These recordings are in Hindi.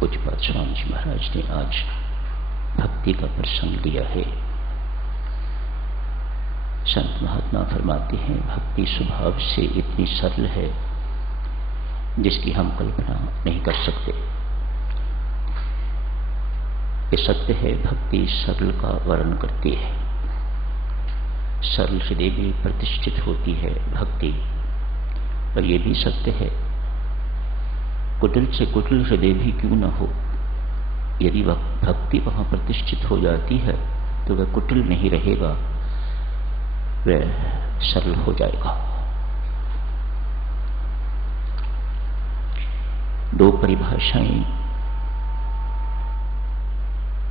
पूज्यपाद स्वामी जी महाराज ने आज भक्ति का प्रसंग लिया है। संत महात्मा फरमाते हैं भक्ति स्वभाव से इतनी सरल है जिसकी हम कल्पना नहीं कर सकते। ये सत्य है, भक्ति सरल का वर्णन करती है। सरल हृदय में प्रतिष्ठित होती है भक्ति। और ये भी सत्य है, कुटिल से कुटिल हृदय भी क्यों न हो, यदि वह भक्ति वहां प्रतिष्ठित हो जाती है तो वह कुटिल नहीं रहेगा, वह सरल हो जाएगा। दो परिभाषाएं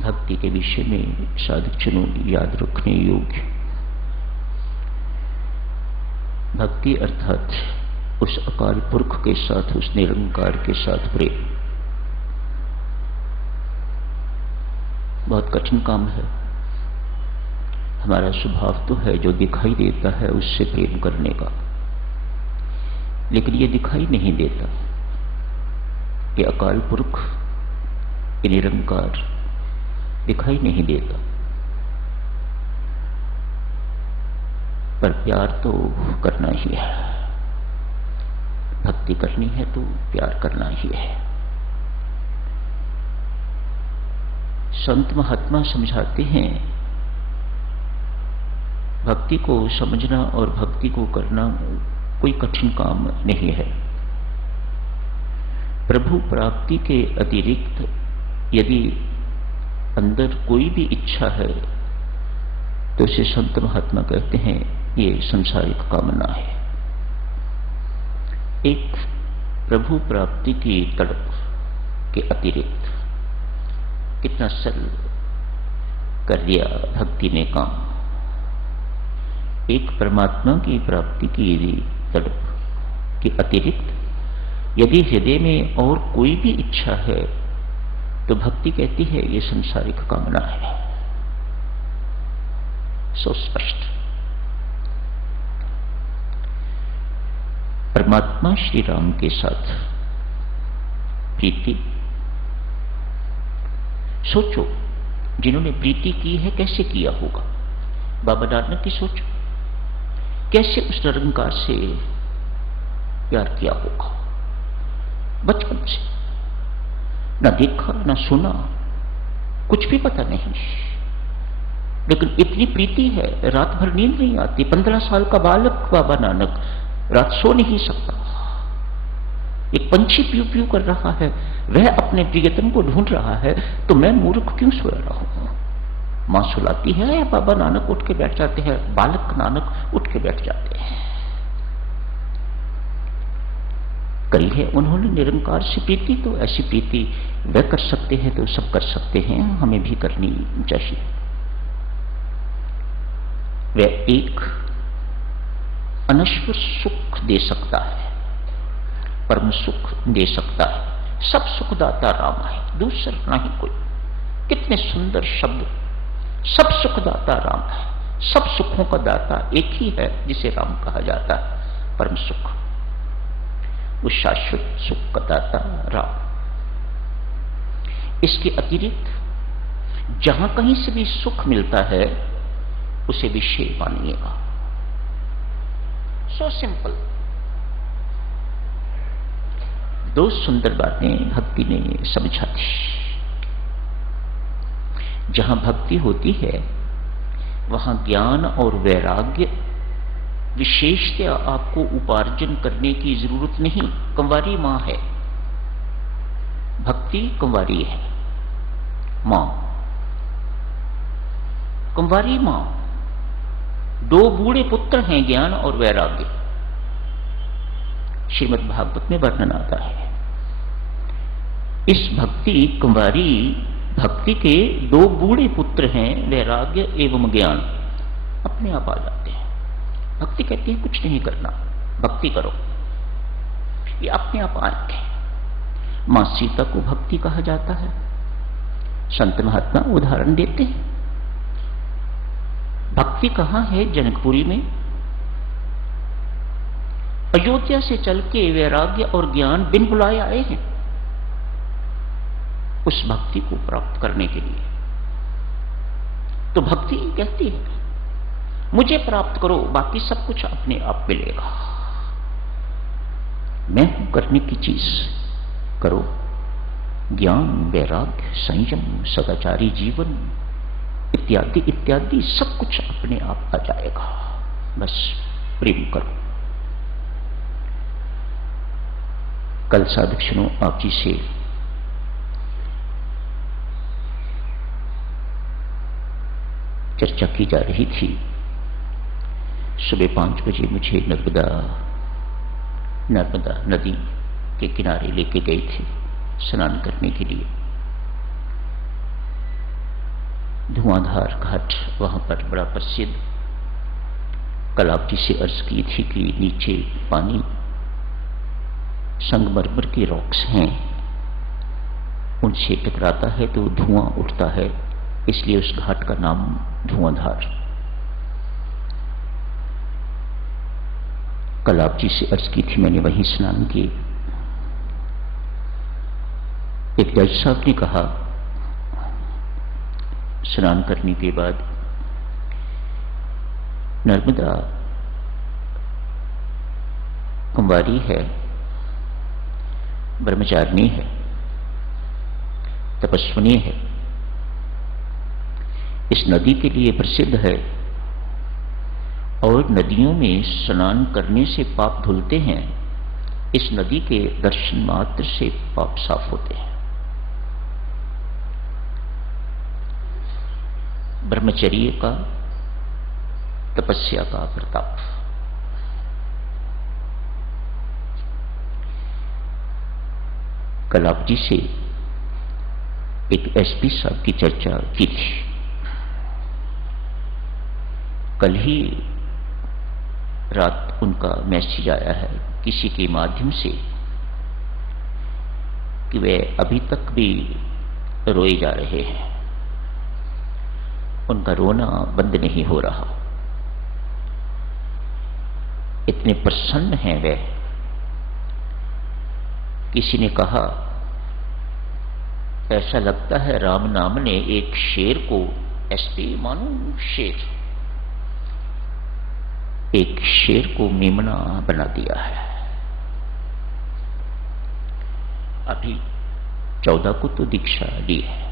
भक्ति के विषय में साधक जनों याद रखने योग्य। भक्ति अर्थात उस अकाल पुरख के साथ, उस निरंकार के साथ प्रेम। बहुत कठिन काम है। हमारा स्वभाव तो है जो दिखाई देता है उससे प्रेम करने का, लेकिन ये दिखाई नहीं देता। ये अकाल पुरख, ये निरंकार दिखाई नहीं देता, पर प्यार तो करना ही है। भक्ति करनी है तो प्यार करना ही है। संत महात्मा समझाते हैं भक्ति को समझना और भक्ति को करना कोई कठिन काम नहीं है। प्रभु प्राप्ति के अतिरिक्त यदि अंदर कोई भी इच्छा है तो उसे संत महात्मा कहते हैं ये संसारिक कामना है। एक प्रभु प्राप्ति की तड़प के अतिरिक्त कितना सरल कर दिया भक्ति ने काम। एक परमात्मा की प्राप्ति की तड़प के अतिरिक्त यदि हृदय में और कोई भी इच्छा है तो भक्ति कहती है ये संसारिक कामना है। सो स्पष्ट। परमात्मा श्री राम के साथ प्रीति, सोचो जिन्होंने प्रीति की है कैसे किया होगा। बाबा नानक की सोचो कैसे उस निरंकार से प्यार किया होगा। बचपन से ना देखा ना सुना, कुछ भी पता नहीं, लेकिन इतनी प्रीति है रात भर नींद नहीं आती। 15 साल का बालक बाबा नानक रात सो नहीं सकता। एक पंछी प्यू प्यू कर रहा है, वह अपने प्रियतम को ढूंढ रहा है, तो मैं मूर्ख क्यों सोया रहा हूं। मां सुलाती है, बाबा नानक उठ के बैठ जाते हैं, बालक नानक उठ के बैठ जाते हैं। करी है उन्होंने निरंकार से प्रीति, तो ऐसी प्रीति वह कर सकते हैं तो सब कर सकते हैं, हमें भी करनी चाहिए। वह एक अनश्वर सुख दे सकता है, परम सुख दे सकता है। सब सुखदाता राम है, दूसरा नहीं कोई। कितने सुंदर शब्द। सब सुखदाता राम है, सब सुखों का दाता एक ही है जिसे राम कहा जाता है, परम सुख। वो शाश्वत सुख का दाता राम। इसके अतिरिक्त जहां कहीं से भी सुख मिलता है उसे विषय मानिएगा। So simple. दो सुंदर बातें भक्ति ने समझा दी। जहां भक्ति होती है वहां ज्ञान और वैराग्य विशेषतया आपको उपार्जन करने की जरूरत नहीं। कंवारी मां है, भक्ति कंवारी है, मां कंवारी मां। दो बूढ़े पुत्र हैं, ज्ञान और वैराग्य। श्रीमद् भागवत में वर्णन आता है। इस भक्ति कुंवारी भक्ति के दो बूढ़े पुत्र हैं, वैराग्य एवं ज्ञान, अपने आप आ जाते हैं। भक्ति कहती है कुछ नहीं करना, भक्ति करो, ये अपने आप आएंगे। मां सीता को भक्ति कहा जाता है। संत महात्मा उदाहरण देते हैं। भक्ति कहां है? जनकपुरी में। अयोध्या से चल के वैराग्य और ज्ञान बिन बुलाए आए हैं। उस भक्ति को प्राप्त करने के लिए। तो भक्ति कहती है मुझे प्राप्त करो, बाकी सब कुछ अपने आप मिलेगा। मैं हूं करने की चीज करो। ज्ञान, वैराग्य, संयम, सदाचारी जीवन इत्यादि इत्यादि सब कुछ अपने आप आ जाएगा। बस प्रेम करो। कल साधक सुनो आप जी से चर्चा की जा रही थी। सुबह 5 बजे मुझे नर्मदा नदी के किनारे लेके गए थे स्नान करने के लिए। धुआंधार घाट वहां पर बड़ा प्रसिद्ध। कल आप जी से अर्ज की थी कि नीचे पानी संगमरमर के रॉक्स हैं, उनसे टकराता है तो धुआं उठता है, इसलिए उस घाट का नाम धुआंधार। कल आप जी से अर्ज की थी मैंने वहीं स्नान किए। एक जज साहब ने कहा स्नान करने के बाद, नर्मदा कुंवारी है, ब्रह्मचारिणी है, तपस्विनी है, इस नदी के लिए प्रसिद्ध है और नदियों में स्नान करने से पाप धुलते हैं। इस नदी के दर्शन मात्र से पाप साफ होते हैं। ब्रह्मचर्य का, तपस्या का प्रताप। कल आप जी से एक एसपी साहब की चर्चा की थी। कल ही रात उनका मैसेज आया है किसी के माध्यम से कि वे अभी तक भी रोए जा रहे हैं, उनका रोना बंद नहीं हो रहा। इतने प्रसन्न हैं वे। किसी ने कहा ऐसा लगता है राम नाम ने एक शेर को, एसपी मानो शेर, एक शेर को मेमना बना दिया है। अभी 14 को तो दीक्षा ली है।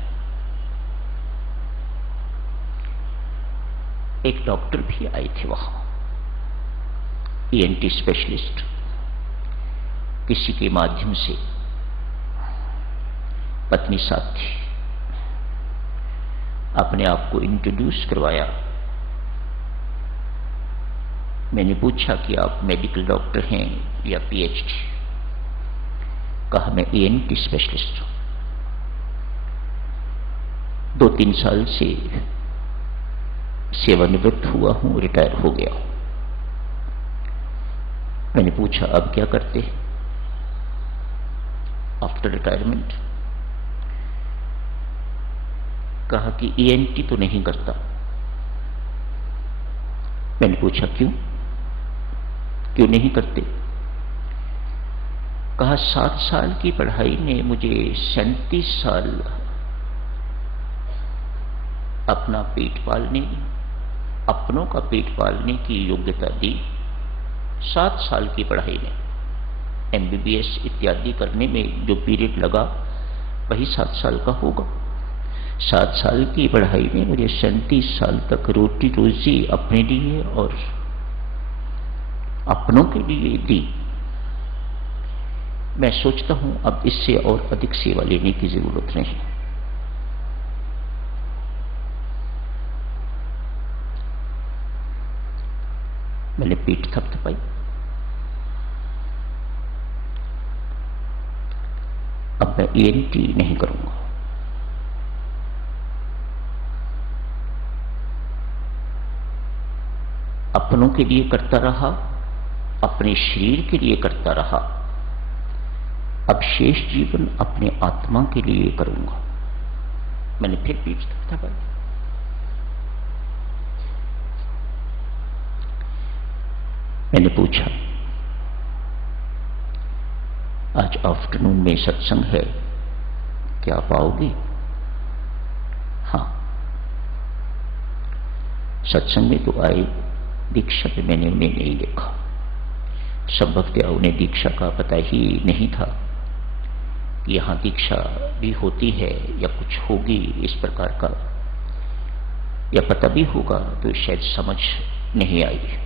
एक डॉक्टर भी आए थे वहां, ईएनटी स्पेशलिस्ट, किसी के माध्यम से पत्नी साथ थी, अपने आप को इंट्रोड्यूस करवाया। मैंने पूछा कि आप मेडिकल डॉक्टर हैं या पीएचडी? कहा मैं ईएनटी स्पेशलिस्ट हूं, 2-3 साल से सेवानिवृत्त हुआ हूं, रिटायर हो गया हूं। मैंने पूछा अब क्या करते हैं आफ्टर रिटायरमेंट? कहा कि ईएनटी तो नहीं करता। मैंने पूछा क्यों नहीं करते? कहा 7 साल की पढ़ाई ने मुझे 37 साल अपना पेट पालने, अपनों का पेट पालने की योग्यता दी। 7 साल की पढ़ाई ने, एमबीबीएस इत्यादि करने में जो पीरियड लगा वही 7 साल का होगा। 7 साल की पढ़ाई ने मुझे 37 साल तक रोटी रोजी अपने लिए और अपनों के लिए दी। मैं सोचता हूं अब इससे और अधिक सेवा लेने की जरूरत नहीं। मैंने पीठ थपथपाई। अब मैं ईएनटी नहीं करूंगा। अपनों के लिए करता रहा, अपने शरीर के लिए करता रहा, अब शेष जीवन अपने आत्मा के लिए करूंगा। मैंने फिर पीठ थपथपाई। मैंने पूछा आज आफ्टरनून में सत्संग है, क्या पाओगे? हाँ, सत्संग में तो आए, दीक्षा में मैंने उन्हें नहीं देखा। संभवतः उन्हें दीक्षा का पता ही नहीं था कि यहां दीक्षा भी होती है या कुछ होगी इस प्रकार का, या पता भी होगा तो शायद समझ नहीं आई।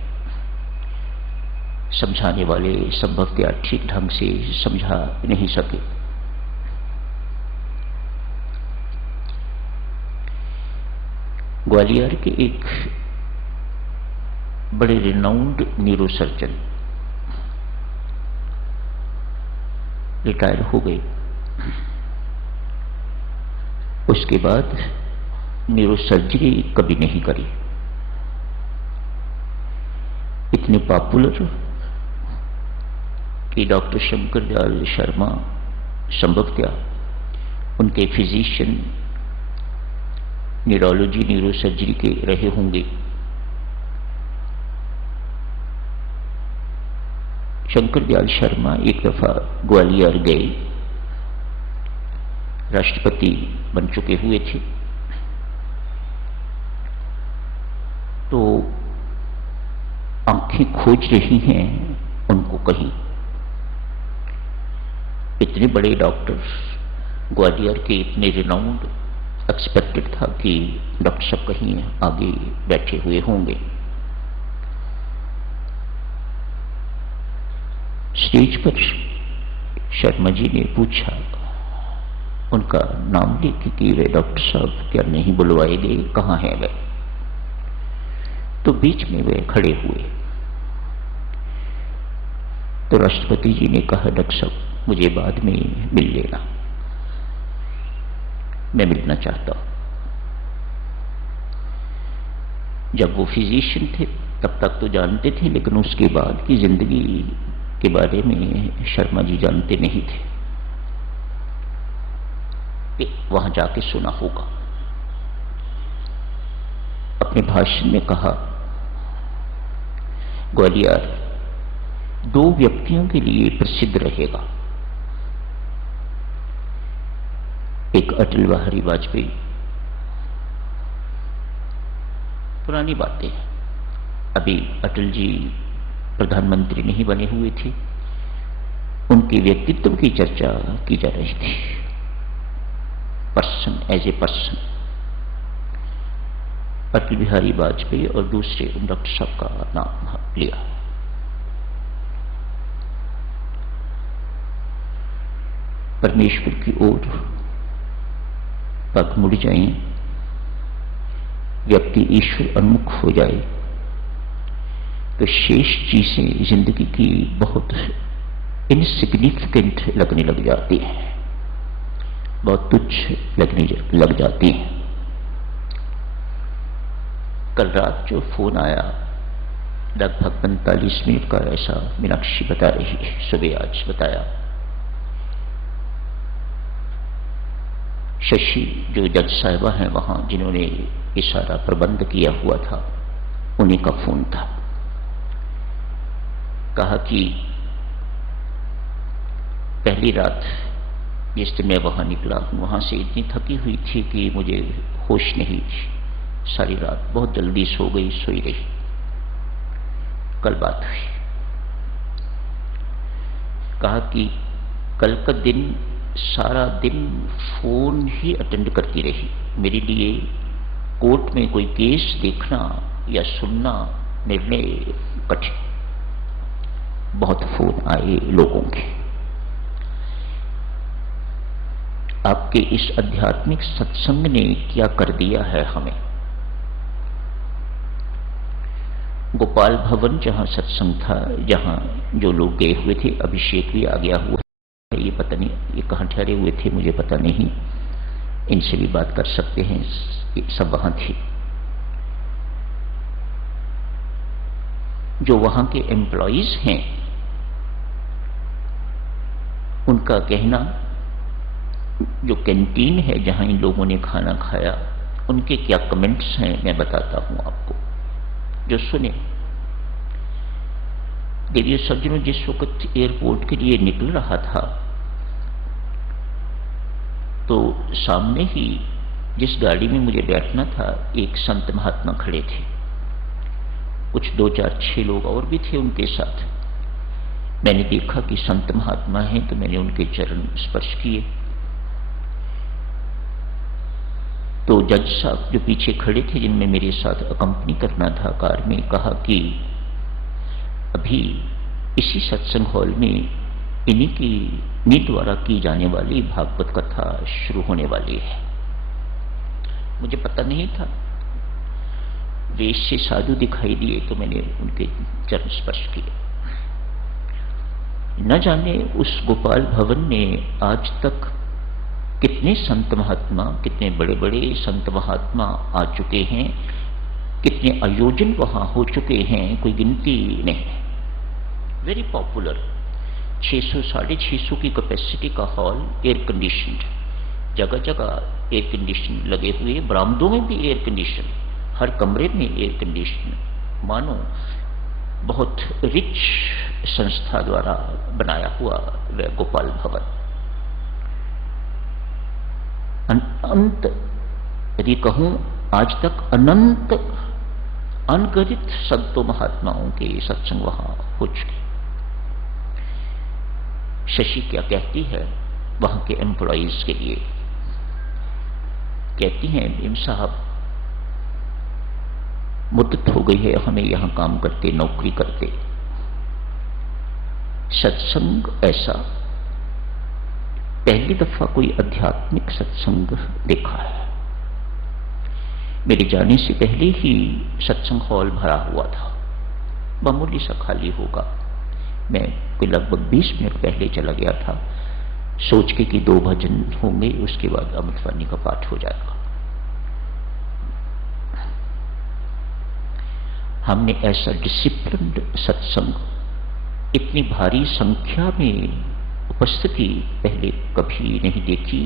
समझाने वाले संभवतः ठीक ढंग से समझा नहीं सके। ग्वालियर के एक बड़े रिनाउंड न्यूरोसर्जन रिटायर हो गए। उसके बाद न्यूरोसर्जरी कभी नहीं करी। इतने पॉपुलर कि डॉक्टर शंकर दयाल शर्मा संभवतः उनके फिजिशियन न्यूरोलॉजी न्यूरोसर्जरी के रहे होंगे। शंकर दयाल शर्मा एक दफा ग्वालियर गए, राष्ट्रपति बन चुके हुए थे, तो आंखें खोज रही हैं उनको कहीं। इतने बड़े डॉक्टर ग्वालियर के इतने रिनाउंड, एक्सपेक्टेड था कि डॉक्टर साहब कहीं आगे बैठे हुए होंगे। स्टेज पर शर्मा जी ने पूछा, उनका नाम लेके कि वे डॉक्टर साहब क्या नहीं बुलवाए गए, कहाँ हैं वे? तो बीच में वे खड़े हुए। तो राष्ट्रपति जी ने कहा, डॉक्टर साहब मुझे बाद में मिल लेना, मैं मिलना चाहता हूं। जब वो फिजिशियन थे तब तक तो जानते थे, लेकिन उसके बाद की जिंदगी के बारे में शर्मा जी जानते नहीं थे। वहां जाके सुना होगा। अपने भाषण में कहा, ग्वालियर 2 व्यक्तियों के लिए प्रसिद्ध रहेगा। एक अटल बिहारी वाजपेयी, पुरानी बातें हैं, अभी अटल जी प्रधानमंत्री नहीं बने हुए थे, उनके व्यक्तित्व की चर्चा की जा रही थी, person as a person. Atal Bihari Vajpayee और दूसरे डॉक्टर साहब का नाम लिया। परमेश्वर की ओर पग मुड़ जाए, व्यक्ति ईश्वर उन्मुख हो जाए, तो शेष चीजें जिंदगी की बहुत इनसिग्निफिकेंट लगने लग जाती हैं, बहुत तुच्छ लगने लग जाती हैं। कल रात जो फोन आया लगभग 45 मिनट का, ऐसा मीनाक्षी बता रही है, सुबह आज बताया। शशि जो जज साहिबा हैं वहां, जिन्होंने ये सारा प्रबंध किया हुआ था, उन्हीं का फोन था। कहा कि पहली रात जिस दिन मैं वहां निकला, वहां से इतनी थकी हुई थी कि मुझे होश नहीं थी, सारी रात बहुत जल्दी सो गई, सोई रही। कल बात हुई, कहा कि कल का दिन सारा दिन फोन ही अटेंड करती रही। मेरे लिए कोर्ट में कोई केस देखना या सुनना निर्णय कठिन, बहुत फोन आए लोगों के। आपके इस आध्यात्मिक सत्संग ने क्या कर दिया है हमें। गोपाल भवन जहां सत्संग था, जहां जो लोग गए हुए थे, अभिषेक भी आ गया हुआ है, ये पता नहीं ये कहां ठहरे हुए थे, मुझे पता नहीं, इनसे भी बात कर सकते हैं, सब वहां थे। जो वहां के एम्प्लॉइज हैं, उनका कहना, जो कैंटीन है जहां इन लोगों ने खाना खाया, उनके क्या कमेंट्स हैं मैं बताता हूं आपको, जो सुने। देवी सज्जनों, जिस वक्त एयरपोर्ट के लिए निकल रहा था तो सामने ही जिस गाड़ी में मुझे बैठना था एक संत महात्मा खड़े थे, कुछ 2 4 6 लोग और भी थे उनके साथ। मैंने देखा कि संत महात्मा हैं तो मैंने उनके चरण स्पर्श किए। तो जज साहब जो पीछे खड़े थे, जिनमें मेरे साथ अकंपनी करना था कार में, कहा कि अभी इसी सत्संग हॉल में इन्हीं द्वारा की जाने वाली भागवत कथा शुरू होने वाली है। मुझे पता नहीं था, वेश से साधु दिखाई दिए तो मैंने उनके चरण स्पर्श किए। न जाने उस गोपाल भवन ने आज तक कितने संत महात्मा, कितने बड़े बड़े संत महात्मा आ चुके हैं, कितने आयोजन वहां हो चुके हैं, कोई गिनती नहीं। वेरी पॉपुलर, 600 650 की कैपेसिटी का हॉल, एयर कंडीशनड, जगह जगह एयर कंडीशन लगे हुए, बरामदों में भी एयर कंडीशन, हर कमरे में एयर कंडीशन, मानो बहुत रिच संस्था द्वारा बनाया हुआ वह गोपाल भवन। अनंत, यदि कहूं आज तक अनंत अनगिनत संतों महात्माओं के सत्संग वहां हो चुके। शशि क्या कहती है वहां के एम्प्लॉइज के लिए, कहती हैं भीम साहब मुद्दत हो गई है हमें यहां काम करते, नौकरी करते। सत्संग ऐसा पहली दफा कोई आध्यात्मिक सत्संग देखा है। मेरे जाने से पहले ही सत्संग हॉल भरा हुआ था, मामूली सा खाली होगा। मैं कोई लगभग 20 मिनट पहले चला गया था, सोच के कि 2 भजन होंगे, उसके बाद अमृतवाणी का पाठ हो जाएगा। हमने ऐसा डिसिप्लिन्ड सत्संग, इतनी भारी संख्या में उपस्थिति पहले कभी नहीं देखी।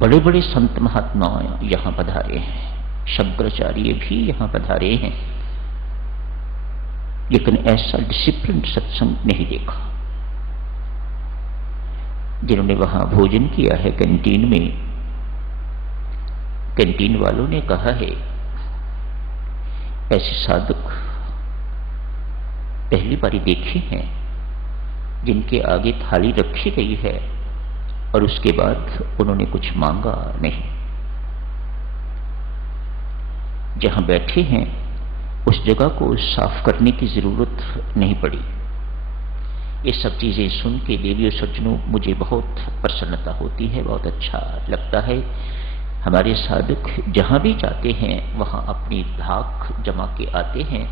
बड़े बड़े संत महात्मा यहां पधारे हैं, शंकराचार्य भी यहां पधारे हैं, लेकिन ऐसा डिसिप्लिन सत्संग नहीं देखा। जिन्होंने वहां भोजन किया है कैंटीन में, कैंटीन वालों ने कहा है ऐसे साधक पहली बारी देखे हैं जिनके आगे थाली रखी गई है और उसके बाद उन्होंने कुछ मांगा नहीं। जहां बैठे हैं उस जगह को साफ करने की जरूरत नहीं पड़ी। ये सब चीजें सुन के देवी और सज्जनों मुझे बहुत प्रसन्नता होती है, बहुत अच्छा लगता है। हमारे साधक जहां भी जाते हैं वहां अपनी धाक जमा के आते हैं,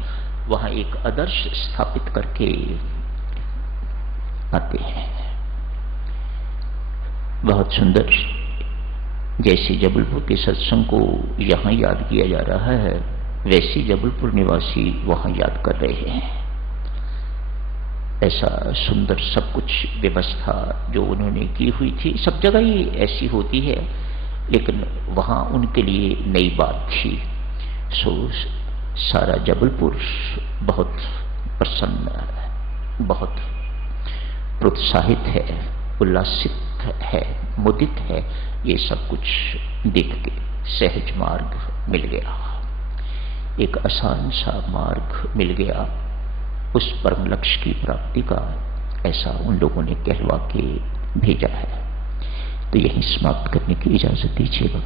वहां एक आदर्श स्थापित करके आते हैं। बहुत सुंदर, जैसे जबलपुर के सत्संग को यहां याद किया जा रहा है, वैसे जबलपुर निवासी वहां याद कर रहे हैं। ऐसा सुंदर सब कुछ व्यवस्था जो उन्होंने की हुई थी, सब जगह ही ऐसी होती है, लेकिन वहां उनके लिए नई बात थी। सो सारा जबलपुर बहुत प्रसन्न है, बहुत प्रोत्साहित है, उल्लासित है, मुदित है। ये सब कुछ देख के सहज मार्ग मिल गया, एक आसान सा मार्ग मिल गया उस परम लक्ष्य की प्राप्ति का, ऐसा उन लोगों ने कहलवा के भेजा है। तो यही समाप्त करने की इजाजत दीजिएगा।